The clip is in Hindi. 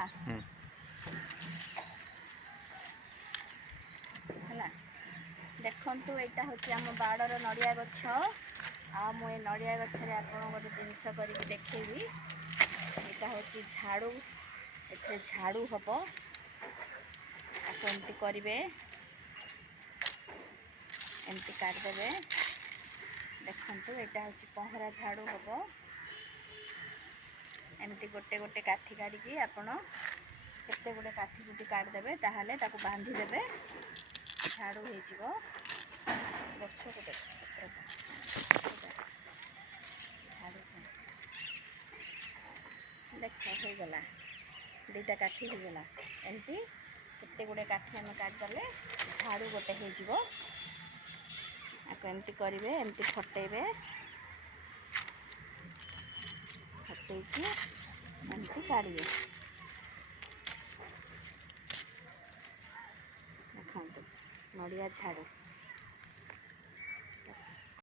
है देखु यहाँ हूँ आम बाड़र नड़िया गछ आ मु नड़िया गछरे आपन गोटे जिनस करके देखेबी। यहाँ हूँ झाड़ू एथे झाड़ू हम एमती करेंगे एमती काटदेवे देखु यहाँ हूँ पहरा झाड़ू हम एमती गोटे गोटे काठी काढ़ी आपण केते गुड़े काठी जदि काटदेवे ताहले ताकू बांधीदेवे झाड़ू हो गछ को देख हो गला दीटा काठी हो गला एमती केते गुड़े काठी आम काटदेले झाड़ू गोटे हो एमती करेंगे एमती फटेबे फटेकी एमती काढ़े देखो नड़िया झाड़ू।